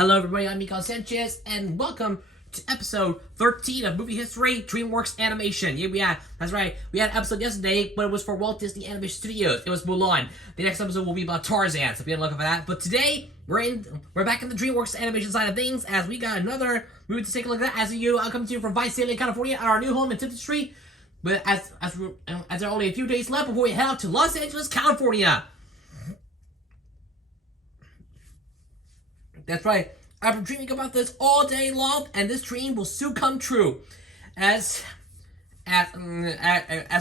Hello everybody, I'm Miguel Sanchez, and welcome to episode 13 of Movie History, DreamWorks Animation. That's right, we had an episode yesterday, but it was for Walt Disney Animation Studios. It was Mulan. The next episode will be about Tarzan, so be on the lookout for that. But today, we're back in the DreamWorks Animation side of things, as we got another movie to take a look at. I'll come to you from Vice City, California, at our new home in 50th Street. But as there are only a few days left before we head out to Los Angeles, California. That's right. I've been dreaming about this all day long, and this dream will soon come true. As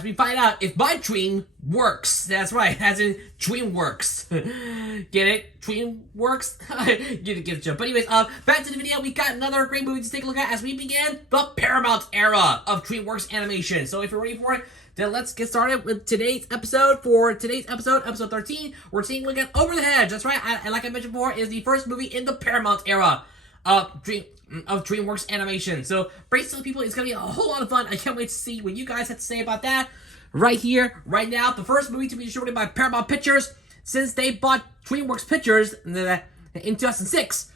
we find out if my dream works. That's right, as in DreamWorks. Get it? DreamWorks? Get it, Joe. But anyways, back to the video. We got another great movie to take a look at as we begin the Paramount era of DreamWorks Animation. So if you're ready for it, then let's get started with today's episode. For today's episode, episode 13, we're taking a look at Over the Hedge. That's right, and like I mentioned before, is the first movie in the Paramount era of DreamWorks Animation. So, brace yourself, people, it's going to be a whole lot of fun. I can't wait to see what you guys have to say about that right here, right now. The first movie to be distributed by Paramount Pictures since they bought DreamWorks Pictures in 2006.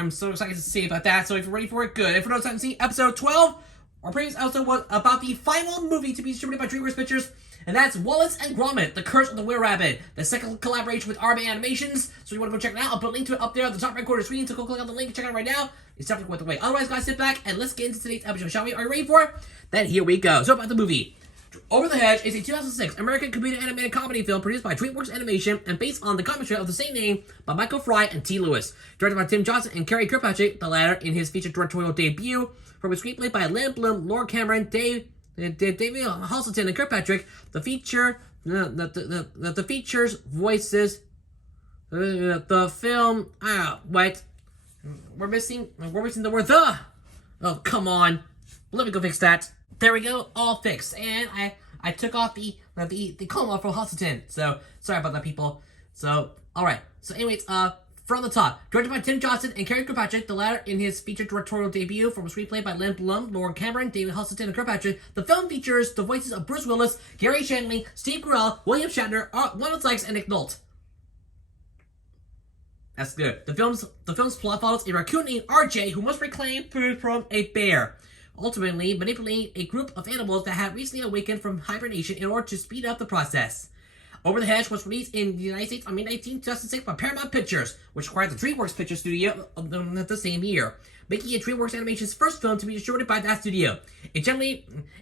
I'm so excited to see about that. So if you're ready for it, good. If you're not excited to see episode 12, our previous episode was about the final movie to be distributed by DreamWorks Pictures, and that's Wallace and Gromit: The Curse of the Were-Rabbit, the second collaboration with RB Animations. So you want to go check it out? I'll put a link to it up there at the top right corner of the screen. So go click on the link and check it out right now. It's definitely worth the wait. Otherwise, guys, sit back and let's get into today's episode, shall we? Are you ready for it? Then here we go. So about the movie. Over the Hedge is a 2006 American computer animated comedy film produced by DreamWorks Animation and based on the comic strip of the same name by Michael Fry and T. Lewis. Directed by Tim Johnson and Carrie Kirkpatrick, the latter in his feature directorial debut. From a screenplay by Lynn Bloom, Laura Cameron, David Halston, and Kirkpatrick. The features voices the film. Wait, we're missing the word the. Oh, come on. Let me go fix that. There we go, all fixed. And I took off the comma for Halston. So sorry about that, people. So alright. So anyways, from the top, directed by Tim Johnson and Carrie Kirkpatrick, the latter in his feature directorial debut. From a screenplay by Lynn Blum, Laura Cameron, David Halston, and Kirkpatrick. The film features the voices of Bruce Willis, Gary Shandling, Steve Carell, William Shatner, Leonard Sykes, and Nick Nolte. That's good. The film's plot follows a raccoon named RJ who must reclaim food from a bear, ultimately manipulating a group of animals that have recently awakened from hibernation in order to speed up the process. Over the Hedge was released in the United States on May 19, 2006 by Paramount Pictures, which acquired the DreamWorks Pictures studio the same year, making it DreamWorks Animation's first film to be distributed by that studio. It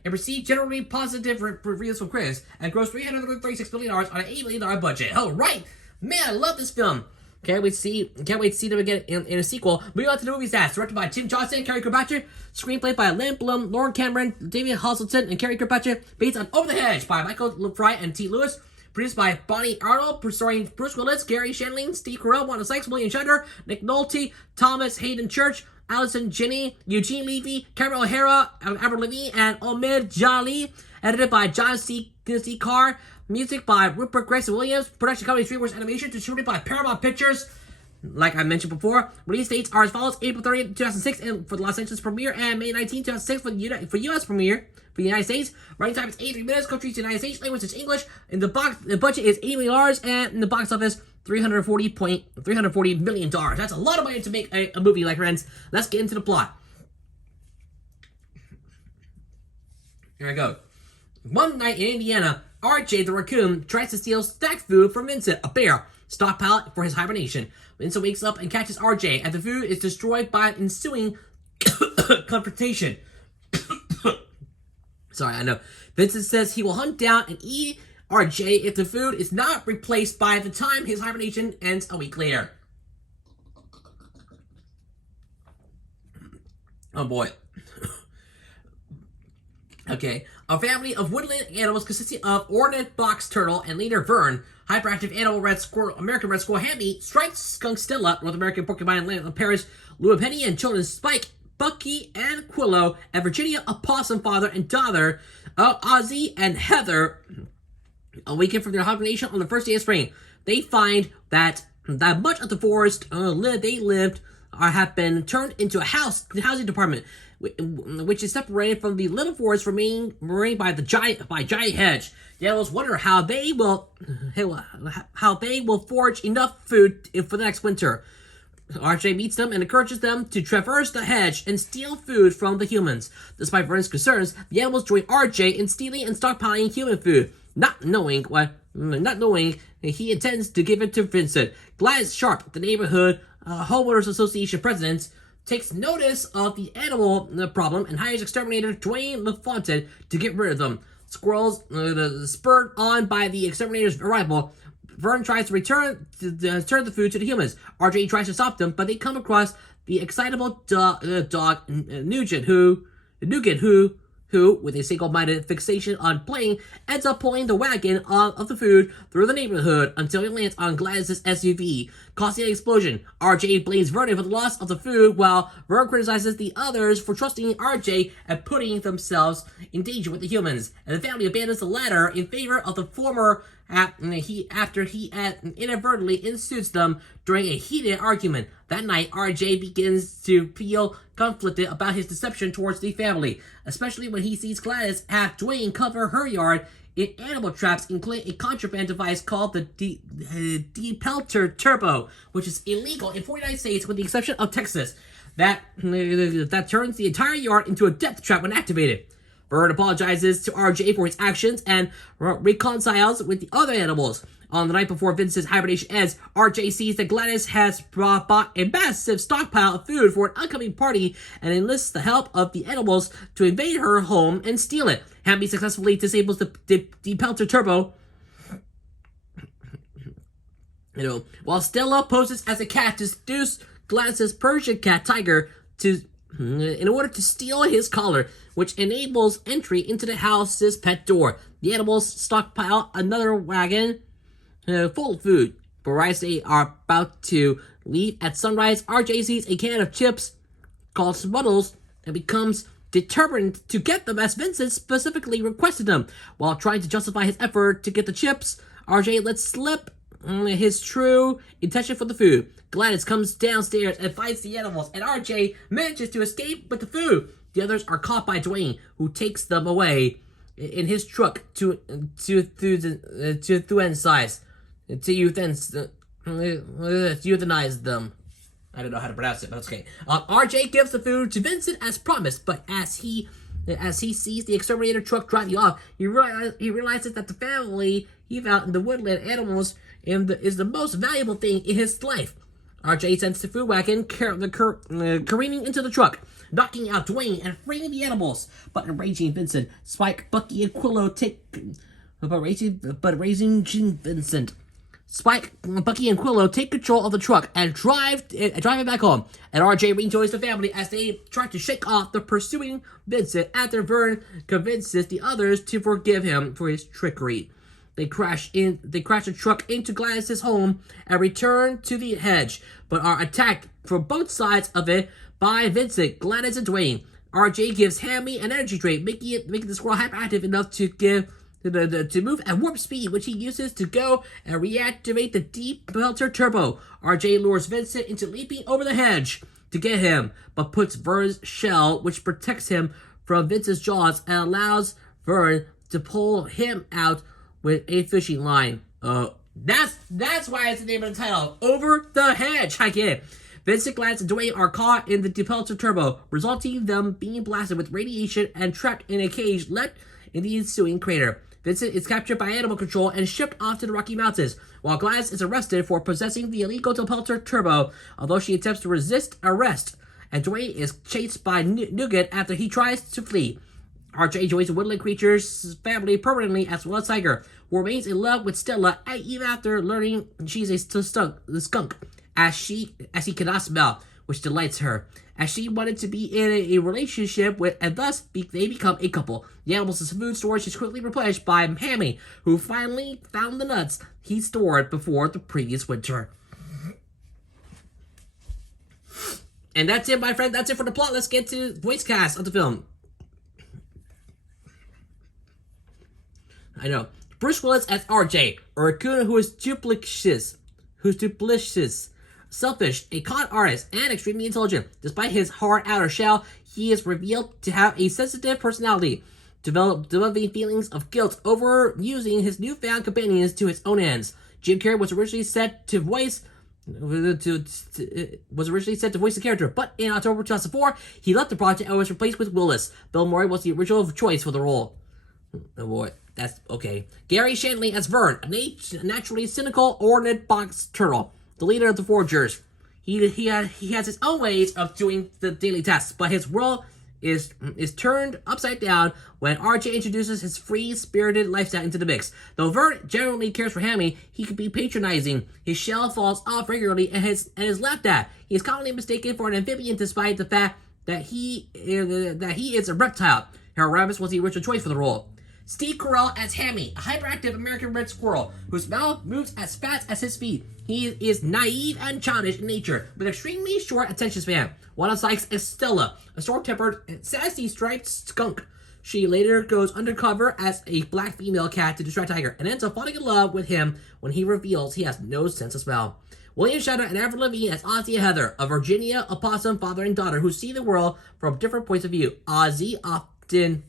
received generally positive reviews from critics and grossed $336 million on an $8 million budget. Oh, right! Man, I love this film! Can't wait to see them again in a sequel. Moving on to the movie's cast. Directed by Tim Johnson, Carrie Kirkpatrick. Screenplay by Lynn Blum, Lauren Cameron, David Halston, and Carrie Kirkpatrick. Based on Over the Hedge by Michael Fry and T. Lewis. Produced by Bonnie Arnold. Starring Bruce Willis, Gary Shandling, Steve Carell, Wanda Sykes, William Shatner, Nick Nolte, Thomas Hayden Church, Allison Janney, Eugene Levy, Cameron O'Hara, Albert Levy, and Omid Jali. Edited by John C. Carr. Music by Rupert Gregson-Williams. Production company DreamWorks Animation. Distributed by Paramount Pictures. Like I mentioned before, release dates are as follows: April 30th, 2006 for the Los Angeles premiere, and May 19, 2006 for U.S. premiere for the United States. Running time is 83 minutes. Country is the United States. Language is English. In the budget is $8 million, and in the box office, $340 million. That's a lot of money to make a movie, like, friends. Let's get into the plot. Here I go. One night in Indiana, RJ the raccoon tries to steal stacked food from Vincent, a bear, stockpile for his hibernation. Vincent wakes up and catches RJ, and the food is destroyed by an ensuing confrontation. Sorry, I know. Vincent says he will hunt down and eat RJ if the food is not replaced by the time his hibernation ends a week later. Oh boy. Okay. A family of woodland animals consisting of Ornate Box Turtle and leader Vern, hyperactive animal red squirrel, American red squirrel Hammy, striped skunk Stella, North American porcupine land parrots Lou Penny, and children Spike, Bucky, and Quillo, and Virginia, a possum father and daughter, Ozzy and Heather, awaken from their hibernation on the first day of spring. They find that much of the forest they lived have been turned into a housing department. which is separated from the little forest remained by giant hedge. The animals wonder how they will forage enough food for the next winter. RJ meets them and encourages them to traverse the hedge and steal food from the humans. Despite Vern's concerns, the animals join RJ in stealing and stockpiling human food, not knowing he intends to give it to Vincent. Gladys Sharp, the neighborhood homeowners association president, takes notice of the animal problem and hires exterminator Dwayne LaFontaine to get rid of them. Squirrels, spurred on by the exterminator's arrival, Vern tries to return the food to the humans. RJ tries to stop them, but they come across the excitable dog Nugent, who, with a single-minded fixation on playing, ends up pulling the wagon of the food through the neighborhood until it lands on Gladys' SUV, causing an explosion. RJ blames Vernon for the loss of the food, while Vern criticizes the others for trusting RJ and putting themselves in danger with the humans. And the family abandons the latter in favor of the former after he inadvertently insults them during a heated argument. That night, RJ begins to feel conflicted about his deception towards the family, especially when he sees Gladys have Dwayne cover her yard in animal traps, including a contraband device called the Depelter Turbo, which is illegal in 49 states with the exception of Texas. That turns the entire yard into a death trap when activated. Vern apologizes to RJ for his actions and reconciles with the other animals. On the night before Vincent's hibernation ends, RJ sees that Gladys has bought a massive stockpile of food for an upcoming party and enlists the help of the animals to invade her home and steal it. Hamby successfully disables the Depelter Turbo, while Stella poses as a cat to seduce Gladys' Persian cat Tiger in order to steal his collar, which enables entry into the house's pet door. The animals stockpile another wagon full of food. But as they are about to leave at sunrise, RJ sees a can of chips called Smuddles and becomes determined to get them as Vincent specifically requested them. While trying to justify his effort to get the chips, RJ lets slip his true intention for the food. Gladys comes downstairs and fights the animals, and RJ manages to escape with the food. The others are caught by Dwayne, who takes them away in his truck to euthanize them. I don't know how to pronounce it, but that's okay. RJ gives the food to Vincent as promised, but as he sees the exterminator truck driving off, he realizes that the family he found in the woodland animals is the most valuable thing in his life. RJ sends the food wagon careening into the truck, knocking out Dwayne and freeing the animals. But enraging Vincent, Spike, Bucky, and Quillo take control of the truck and drive it back home. And RJ rejoins the family as they try to shake off the pursuing Vincent after Vern convinces the others to forgive him for his trickery. They crash the truck into Gladys' home and return to the hedge, but are attacked from both sides of it by Vincent, Gladys, and Dwayne. RJ gives Hammy an energy drink, making the squirrel hyperactive enough to move at warp speed, which he uses to go and reactivate the Depelter Turbo. RJ lures Vincent into leaping over the hedge to get him, but puts Vern's shell, which protects him from Vincent's jaws and allows Vern to pull him out with a fishing line. That's why it's the name of the title. Over the Hedge. I get it. Vincent, Gladys, and Dwayne are caught in the Depelter Turbo, resulting in them being blasted with radiation and trapped in a cage left in the ensuing crater. Vincent is captured by animal control and shipped off to the Rocky Mountains, while Gladys is arrested for possessing the illegal Depelter Turbo, although she attempts to resist arrest. And Dwayne is chased by Nugent after he tries to flee. RJ joins the woodland creature's family permanently as well as Tiger, who remains in love with Stella even after learning she's a skunk, as he cannot smell, which delights her, as she wanted to be in a relationship with, and thus they become a couple. The animals' food storage is quickly replenished by Hammy, who finally found the nuts he stored before the previous winter. And that's it, my friend. That's it for the plot. Let's get to the voice cast of the film. I know. Bruce Willis as RJ, a raccoon who is duplicitous. selfish, a con artist, and extremely intelligent. Despite his hard outer shell, he is revealed to have a sensitive personality, developing feelings of guilt over using his newfound companions to his own ends. Jim Carrey was originally set to voice the character, but in October 2004, he left the project and was replaced with Willis. Bill Murray was the original choice for the role. Oh boy, that's okay. Gary Shandling as Vern, a naturally cynical ornithopter turtle, the leader of the Foragers. He has his own ways of doing the daily tasks, but his world is turned upside down when RJ introduces his free-spirited lifestyle into the mix. Though Vern generally cares for Hammy, he can be patronizing. His shell falls off regularly and is laughed at. He is commonly mistaken for an amphibian despite the fact that he is a reptile. Harold Ramis was the original choice for the role. Steve Carell as Hammy, a hyperactive American red squirrel whose mouth moves as fast as his feet. He is naive and childish in nature, with extremely short attention span. Wanda Sykes as Stella, a short-tempered and sassy striped skunk. She later goes undercover as a black female cat to distract Tiger, and ends up falling in love with him when he reveals he has no sense of smell. William Shatner and Avril Lavigne as Ozzy and Heather, a Virginia opossum father and daughter who see the world from different points of view. Ozzy often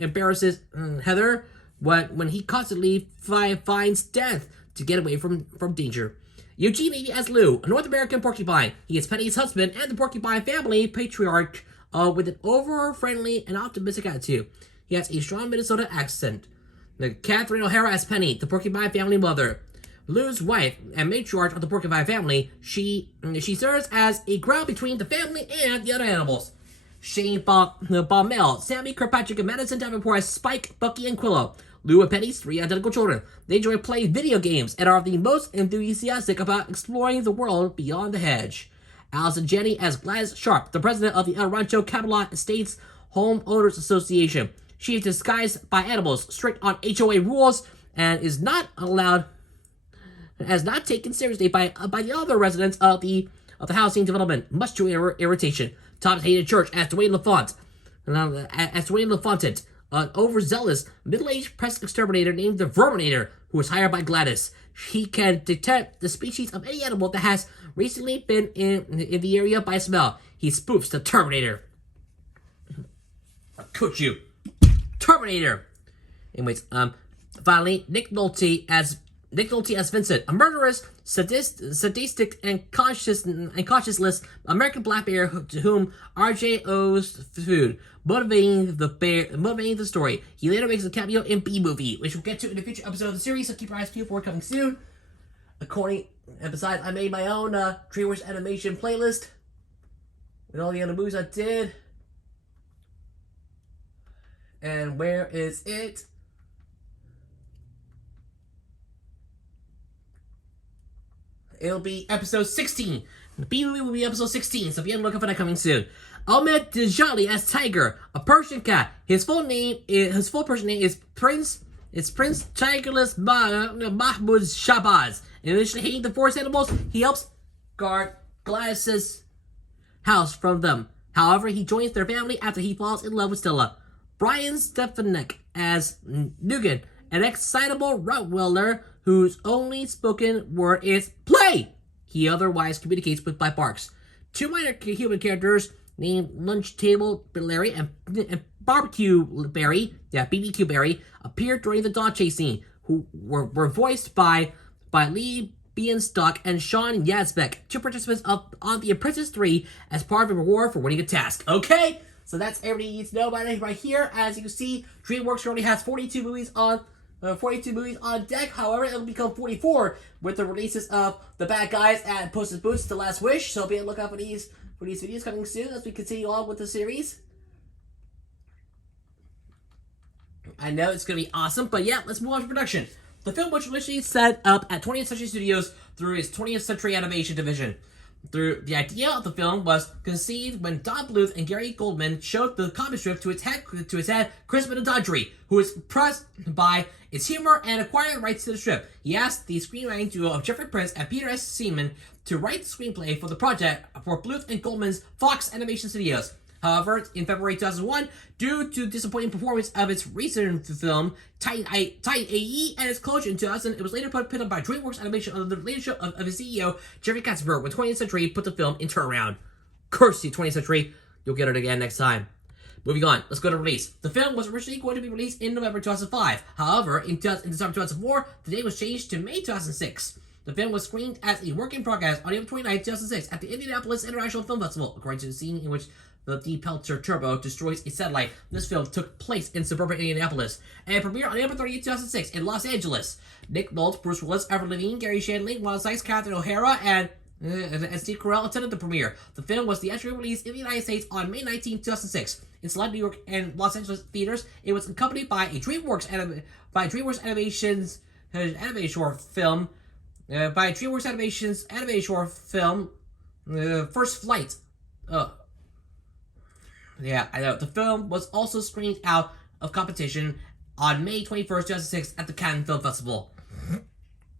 embarrasses Heather when he constantly finds death to get away from danger. Eugene Levy as Lou, a North American porcupine. He is Penny's husband and the porcupine family patriarch with an over-friendly and optimistic attitude. He has a strong Minnesota accent. Catherine O'Hara as Penny, the porcupine family mother. Lou's wife and matriarch of the porcupine family, she serves as a ground between the family and the other animals. Shane Baumel, Sammy Kirkpatrick, and Madison Davenport as Spike, Bucky, and Quillo. Lou and Penny's three identical children. They enjoy playing video games and are the most enthusiastic about exploring the world beyond the hedge. Allison Janney as Gladys Sharp, the president of the El Rancho Camelot Estates Homeowners Association. She is disguised by animals, strict on HOA rules, and is not taken seriously by the other residents of the housing development, much to her irritation. Tom's hated church as Dwayne LaFontaine, an overzealous, middle-aged pest exterminator named the Verminator, who was hired by Gladys. He can detect the species of any animal that has recently been in the area by smell. He spoofs the Terminator. I'll coach you. Terminator! Anyways, finally, Nick Nolte as Vincent, a murderous, sadistic, and conscienceless American black bear to whom RJ owes food, motivating the story. He later makes a cameo in B-Movie, which we'll get to in a future episode of the series, so keep your eyes peeled for it coming soon. Besides, I made my own DreamWorks Animation playlist with all the other movies I did. And where is it? It'll be episode 16. The B-Movie will be episode 16, so be on the lookout for that coming soon. Ahmed Djali as Tiger, a Persian cat. His full Persian name is Prince Tigerless Mahmoud Shabazz. Initially hating the forest animals, he helps guard Gladys's house from them. However, he joins their family after he falls in love with Stella. Brian Stefanik as Nugan, an excitable Rottweiler whose only spoken word is play. He otherwise communicates by barks. Two minor human characters named Lunch Table Larry and Barbecue Barry, BBQ Barry, appeared during the dog chase scene, who were voiced by Lee Bienstock and Sean Yazbek, two participants on The Apprentice 3 as part of a reward for winning a task. Okay, so that's everything you need to know about it right here. As you can see, DreamWorks currently has 42 movies on deck. However, it'll become 44 with the releases of The Bad Guys and Puss in Boots: The Last Wish. So be on the lookout for these videos coming soon as we continue on with the series. I know it's going to be awesome, but yeah, let's move on to production. The film was initially set up at 20th Century Studios through its 20th Century Animation division. The idea of the film was conceived when Don Bluth and Gary Goldman showed the comic strip to its head, Chris Minadodri, who was impressed by its humor and acquired rights to the strip. He asked the screenwriting duo of Jeffrey Prince and Peter S. Seaman to write the screenplay for the project for Bluth and Goldman's Fox Animation Studios. However, in February 2001, due to disappointing performance of its recent film, Titan AE, and its closure in 2000, it was later put up by DreamWorks Animation under the leadership of its CEO, Jerry Katzenberg, when 20th Century put the film in turnaround. Curse you, 20th Century. You'll get it again next time. Moving on, let's go to release. The film was originally going to be released in November 2005. However, in December 2004, the date was changed to May 2006. The film was screened as a work in progress on April 29, 2006 at the Indianapolis International Film Festival, according to the scene in which the Pelter Turbo destroys a satellite. This film took place in suburban Indianapolis and premiered on April 30, 2006 in Los Angeles. Nick Nolte, Bruce Willis, Avril Lavigne, Gary Shandling, Wanda Sykes, Catherine O'Hara, and Steve Carell attended the premiere. The film was theatrically released in the United States on May 19, 2006. In select New York and Los Angeles theaters, it was accompanied by a DreamWorks Animation's animated short film. First Flight. Yeah, I know. The film was also screened out of competition on May 21st, 2006 at the Cannes Film Festival.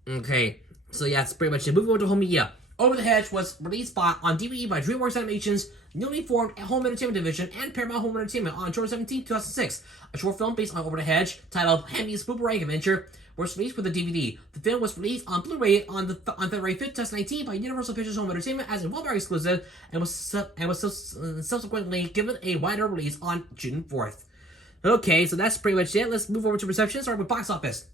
Okay, so yeah, that's pretty much it. Moving on to home media. Over the Hedge was released on DVD by DreamWorks Animation's newly formed Home Entertainment Division and Paramount Home Entertainment on October 17, 2006. A short film based on Over the Hedge, titled Hammy's Boomerang Adventure, was released with a DVD. The film was released on Blu-ray on February 5th, 2019 by Universal Pictures Home Entertainment as a Walmart exclusive and was subsequently given a wider release on June 4th. Okay, so that's pretty much it. Let's move over to reception, starting with box office.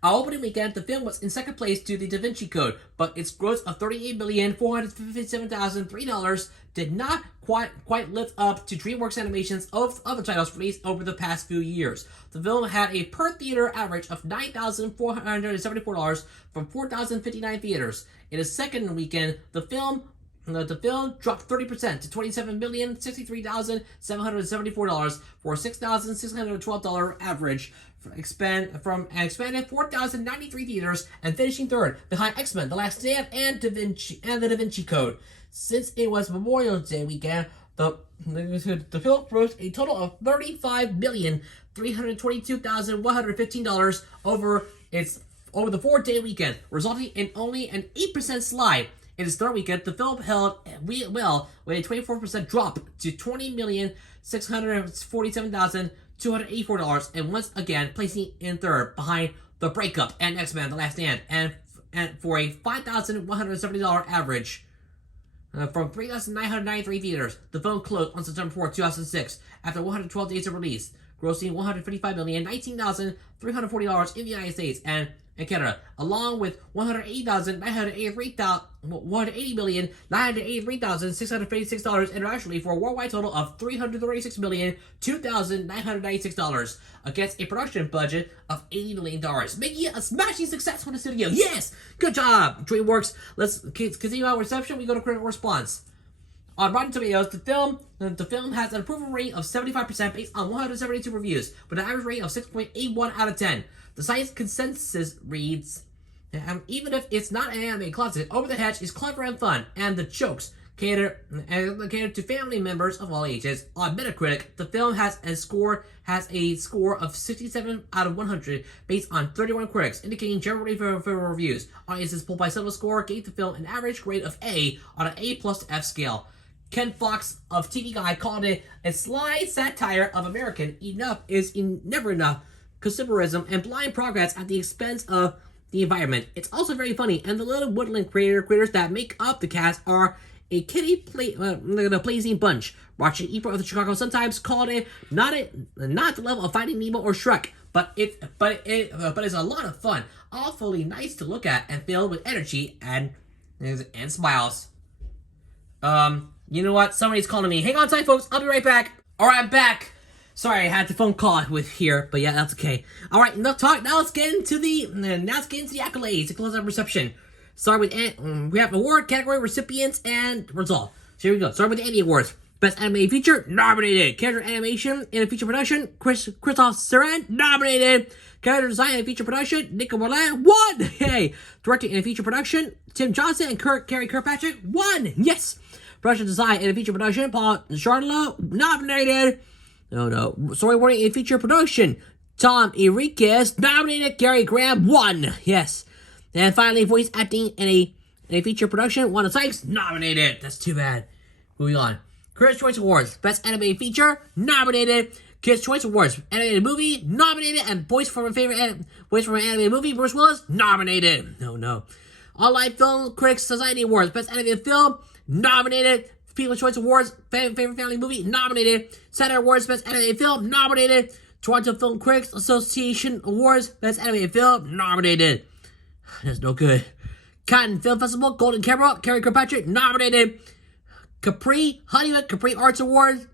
Our opening weekend, the film was in second place to the Da Vinci Code, but its gross of $38,457,003 did not quite live up to DreamWorks Animation's other titles released over the past few years. The film had a per-theater average of $9,474 from 4,059 theaters. In its second weekend, the film dropped 30% to $27,063,774 for a $6,612 average, expanded 4,093 theaters, and finishing third behind X-Men: The Last Stand and the Da Vinci Code. Since it was Memorial Day weekend, the film grossed a total of $35,322,115 over the 4-day weekend, resulting in only an 8% slide. In its third weekend, the film held well with a 24% drop to $20,647,284, and once again placing in third behind The Breakup and X-Men: The Last Stand, and for a $5,170 average. From 3,993 theaters, the film closed on September 4, 2006, after 112 days of release, grossing $155,019,340 in the United States and Canada, along with $180,983,656 internationally, for a worldwide total of $336,002,996 against a production budget of $80 million, making it a smashing success for the studio. Yes! Good job, DreamWorks. Let's continue our reception. We go to critical response. On Rotten Tomatoes, the film has an approval rating of 75% based on 172 reviews, with an average rating of 6.81 out of 10. The science consensus reads, even if it's not an anime classic, Over the Hedge is clever and fun, and the jokes cater to family members of all ages. On Metacritic, the film has a score of 67 out of 100 based on 31 critics, indicating generally favorable reviews. Audiences polled by Cinema Score gave the film an average grade of A on an A plus to F scale. Ken Fox of TV Guide called it a sly satire of American never enough consumerism and blind progress at the expense of the environment. It's also very funny, and the little woodland critters that make up the cast are a pleasing bunch. Roger Ebert of the Chicago Sun-Times called it not the level of Finding Nemo or Shrek, but it's a lot of fun, awfully nice to look at, and filled with energy and smiles. You know what? Somebody's calling me. Hang on tight, folks. I'll be right back. All right, I'm back. Sorry, I had the phone call with here, but yeah, that's okay. All right, enough talk. Now let's get into the accolades to close our reception. Start with we have award category recipients and result. So here we go. Start with the Annie Awards. Best Animated Feature nominated. Character Animation in a Feature Production. Christoph Saran nominated. Character Design in a Feature Production. Nico Morland won. Hey. Director in a Feature Production. Tim Johnson and Carrie Kirkpatrick won. Yes. Production Design in a Feature Production. Paul Charlotte nominated. No. Storyboarding in a Feature Production. Tom Enriquez nominated. Gary Graham won. Yes. And finally, voice acting in a feature production. Wanda Sykes nominated. That's too bad. Moving on. Critics' Choice Awards, Best Animated Feature, nominated. Kids' Choice Awards, Animated Movie, nominated. And Voice from an Animated Movie, Bruce Willis, nominated. No. Online Film Critics Society Awards, Best Animated Film, nominated. People's Choice Awards, Favorite Family Movie, nominated. Saturday Awards, Best Animated Film, nominated. Toronto Film Critics Association Awards, Best Animated Film, nominated. That's no good. Cannes Film Festival, Golden Camera, Carrie Kirkpatrick, nominated. Hollywood Capri Arts Awards,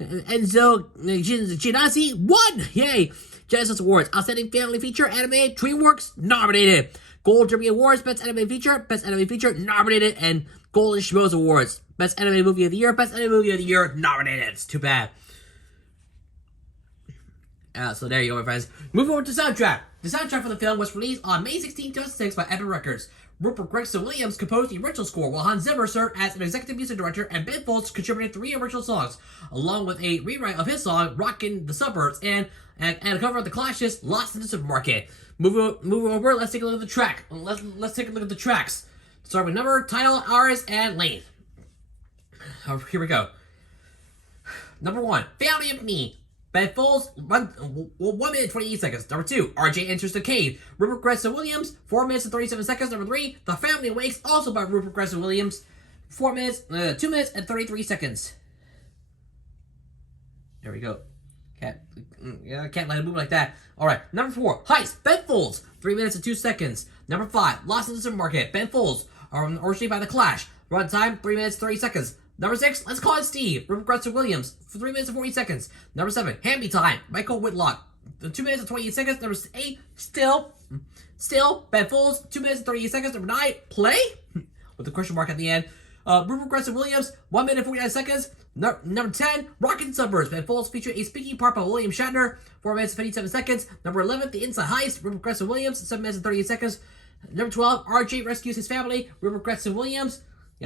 Enzo Ginazzi, won! Yay! Genesis Awards, Outstanding Family Feature, Anime, DreamWorks, nominated. Gold Derby Awards, Best Animated Feature, nominated. And Golden Schmoes Awards, Best Animated Movie of the Year, nominated. It's too bad. So there you go, my friends. Moving over to soundtrack. The soundtrack for the film was released on May 16, 2006 by Epic Records. Rupert Gregson-Williams composed the original score, while Hans Zimmer served as an executive music director, and Ben Folds contributed 3 original songs, along with a rewrite of his song, Rockin' the Suburbs, and a cover of The Clash's Lost in the Supermarket. Moving over, let's take a look at the track. Let's take a look at the tracks. Start with number, title, artist, and length. Here we go. Number 1, Family of Me. Ben Folds, 1 minute 28 seconds. Number 2, RJ enters the cave. Rupert Gregson-Williams, 4 minutes and 37 seconds. Number 3, The Family Awakes, also by Rupert Gregson-Williams, 2 minutes and 33 seconds. There we go. Can't let it move like that. Alright, number 4, Heist, Ben Folds, 3 minutes and 2 seconds. Number 5, Lost in the Supermarket, Ben Folds, originated by The Clash. Runtime, 3 minutes 30 seconds. Number 6, Let's Call It Steve, Rupert Gregson-Williams, for 3 minutes and 40 seconds. Number 7, Hand Me Time, Michael Whitlock, 2 minutes and 28 seconds. Number 8, Still, Ben Folds, 2 minutes and 38 seconds. Number 9, Play, with a question mark at the end. Rupert Gregson-Williams, 1 minute and 49 seconds. Number 10, Rockin' Suburbs, Ben Folds, featured a speaking part by William Shatner, 4 minutes and 57 seconds. Number 11, The Inside Heist, Rupert Gregson-Williams, 7 minutes and 38 seconds. Number 12, RJ rescues his family, Rupert Gregson-Williams,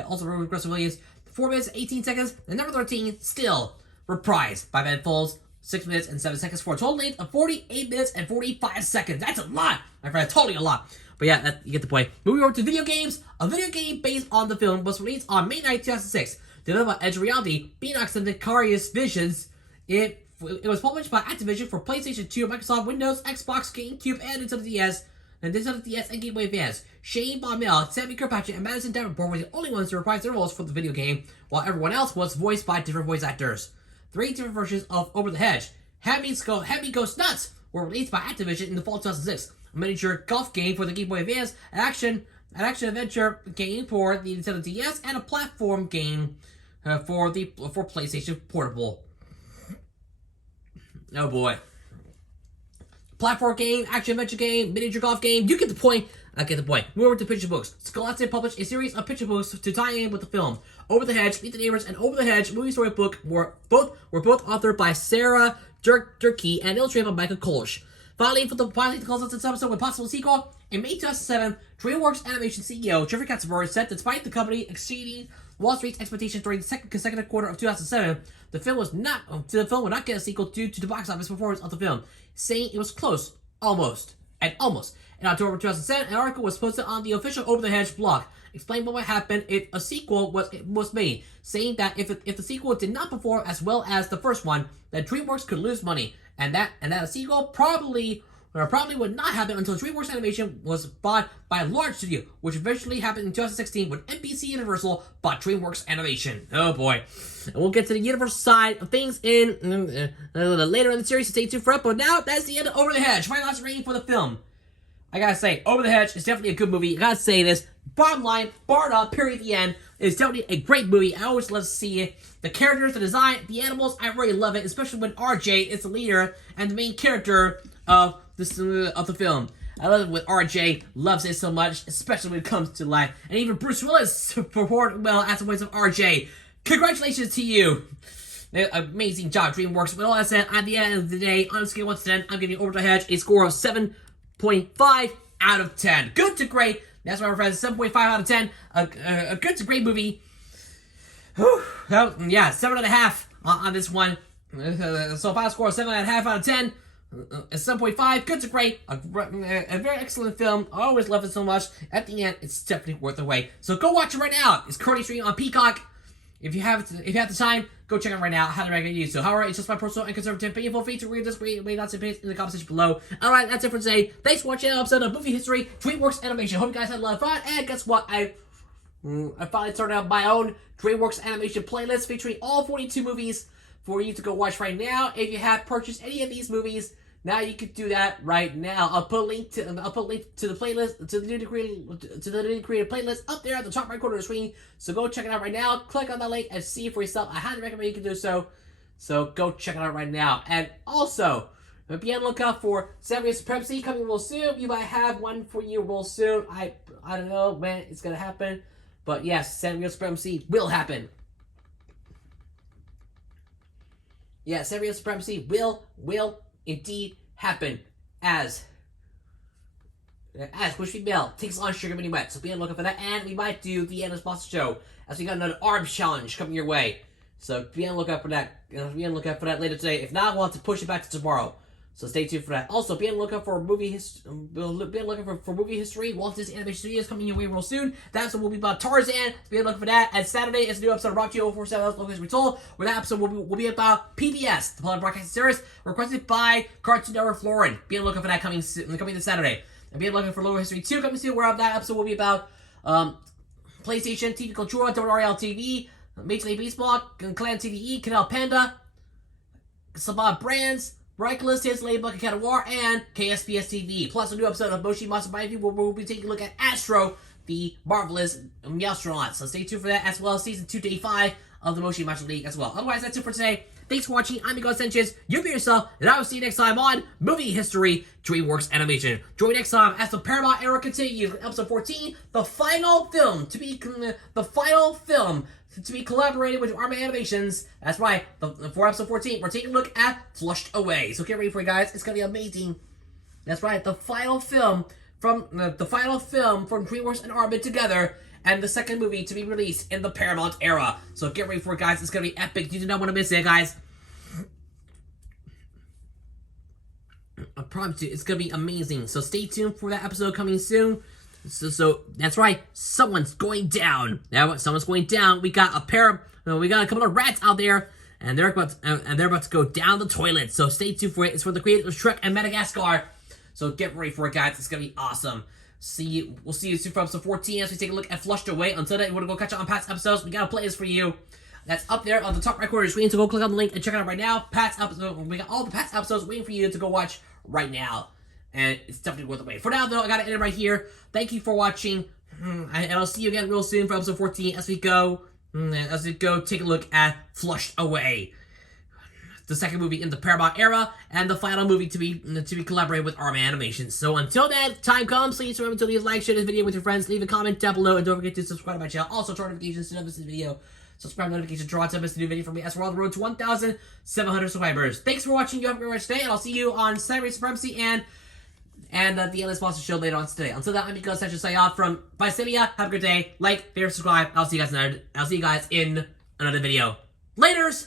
also Rupert Gregson-Williams, 4 minutes and 18 seconds. And number 13, Still, reprised by Ben Folds, 6 minutes and 7 seconds, for a total length of 48 minutes and 45 seconds. That's a lot, my friend, totally a lot. But yeah, you get the point. Moving over to video games. A video game based on the film was released on May 9, 2006. Developed by Edge Reality, Beanox and Vicarious Visions. It was published by Activision for PlayStation 2, Microsoft Windows, Xbox, GameCube, and Nintendo DS. And Nintendo DS and Game Boy Advance. Shane Baumel, Sammy Kirkpatrick, and Madison Davenport were the only ones to reprise their roles for the video game, while everyone else was voiced by different voice actors. 3 different versions of Over the Hedge, Happy Goes Nuts, were released by Activision in the fall of 2006. A miniature golf game for the Game Boy Advance, an action-adventure game for the Nintendo DS, and a platform game for PlayStation Portable. Oh boy. Platform game, action-adventure game, miniature golf game. You get the point. I get the point. Move over to picture books. Scholastic published a series of picture books to tie in with the film. Over the Hedge, Meet the Neighbors, and Over the Hedge movie story book were both authored by Sarah Durkee and illustrated by Michael Kolsch. Finally, to close out this episode with possible sequel, in May 2007, DreamWorks Animation CEO Jeffrey Katzenberg said that despite the company exceeding Wall Street's expectations during the second consecutive quarter of 2007, the film would not get a sequel due to the box office performance of the film, saying it was close, almost. In October 2007, an article was posted on the official Over the Hedge blog, explaining what would happen if a sequel was made, saying that if the sequel did not perform as well as the first one, that DreamWorks could lose money, and that a sequel probably would not happen until DreamWorks Animation was bought by a large studio, which eventually happened in 2016 when NBC Universal bought DreamWorks Animation. Oh boy. And we'll get to the Universal side of things in later in the series, so stay tuned for it. But now, that's the end of Over the Hedge. My last rating for the film. I gotta say, Over the Hedge is definitely a good movie. I gotta say this. Bottom line, bar up, period, the end. It's definitely a great movie. I always love to see it. The characters, the design, the animals, I really love it, especially when RJ is the leader and the main character of the film. I love it when RJ loves it so much, especially when it comes to life. And even Bruce Willis performed well as the voice of RJ. Congratulations to you. Amazing job, DreamWorks. With all that said, at the end of the day, on a scale of 1 to 10, I'm giving Over the Hedge a score of 7.5 out of 10. Good to great. That's why we're friends. 7.5 out of 10. A good to great movie. Whew. Yeah, 7.5 on this one. So final score of 7.5 out of 10. 7.5, good to great. A very excellent film. I always love it so much. At the end, it's definitely worth the wait. So go watch it right now. It's currently streaming on Peacock. If you have the time, go check it out right now. I highly recommend you. So, however, it's just my personal and conservative opinion. Feel free to read this, read lots of opinions in the comment section below. Alright, that's it for today. Thanks for watching another episode of Movie History, DreamWorks Animation. Hope you guys had a lot of fun. And guess what? I finally started out my own DreamWorks Animation playlist featuring all 42 movies for you to go watch right now. If you have purchased any of these movies, now you can do that right now. I'll put a link to the playlist, to the newly created playlist up there at the top right corner of the screen. So go check it out right now. Click on that link and see it for yourself. I highly recommend you can do so. So go check it out right now. And also, be on the lookout for Samurai Supremacy coming real soon. We might have one for you real soon. I don't know when it's gonna happen, but yes, Samurai Supremacy will happen. Yeah, Samurai Supremacy will indeed happen as Wish Bell takes on Sugar Mini Wet. So be on the lookout for that, and we might do the Endless Monster Show as we got another arms challenge coming your way. So be on the lookout for that. Be on the lookout for that later today. If not, we'll have to push it back to tomorrow. So stay tuned for that. Also, be on the lookout for movie history. Be on the lookout for movie history. Walt Disney Animation Studios coming your way real soon. That's what will be about Tarzan. So be on the lookout for that. And Saturday is a new episode of Rock 047 Local History Told, where that episode will be about PBS, the Public Broadcasting Service, requested by Cartoon Network Florin. Be on the lookout for that coming this Saturday. And be on the lookout for Local History 2 coming soon, where that episode will be about PlayStation, TV Cultura, WRL TV, Major League Baseball, Clan TVE, Canal Panda, Saban Brands, Miraculous Hits, Ladybug and Cat of War, and KSPS TV. Plus a new episode of Moshi Monster Bite View, where we'll be taking a look at Astro, the marvelous Meowstronaut. So stay tuned for that, as well as Season 2 to 85 of the Moshi Monster League as well. Otherwise, that's it for today. Thanks for watching. I'm Ego Sanchez. You be yourself, and I will see you next time on Movie History, DreamWorks Animation. Join me next time as the Paramount era continues with Episode 14, the final film to be collaborated with Arma Animations. That's right, for Episode 14, we're taking a look at Flushed Away. So get ready for it, guys. It's gonna be amazing. That's right, the final film from DreamWorks and Arma together, and the second movie to be released in the Paramount era. So get ready for it, guys. It's gonna be epic. You do not want to miss it, guys. I promise you, it's gonna be amazing. So stay tuned for that episode coming soon. So that's right, someone's going down. Now, someone's going down. We got a couple of rats out there, and they're about to go down the toilet. So stay tuned for it. It's from the creators of Shrek and Madagascar. So get ready for it, guys. It's gonna be awesome. We'll see you soon for episode 14 as we take a look at Flushed Away. Until then, you want to go catch up on past episodes, we got a playlist for you. That's up there on the top right corner of the screen. So go click on the link and check it out right now. We got all the past episodes waiting for you to go watch right now. And it's definitely worth the wait. For now, though, I gotta end it right here. Thank you for watching, and I'll see you again real soon for episode 14 as we go take a look at Flushed Away, the second movie in the Paramount era, and the final movie to be collaborated with Arma Animation. So until that time comes, please remember to leave a like, share this video with your friends, leave a comment down below, and don't forget to subscribe to my channel. Also, turn notifications to never miss this video. Subscribe notifications to draw to miss a new video from me as we're on the road to 1,700 subscribers. Thanks for watching. You have a great rest of the day, and I'll see you on Samurai Supremacy and the Endless Monster Show later on today. Until then, I'm Ego Sanchez signing off from Visalia. Have a good day. Like, favorite, subscribe. I'll see you guys in another video. Laters!